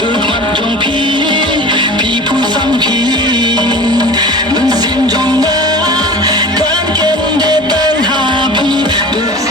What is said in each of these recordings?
ด้วยควันจงพี่ผู้สัมพีมันสิ้นจงมาการเก็บได้ตั้งหาพี่ด้วย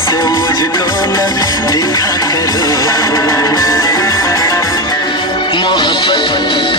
से मुझको न दिखा करो मोहब्बत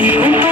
you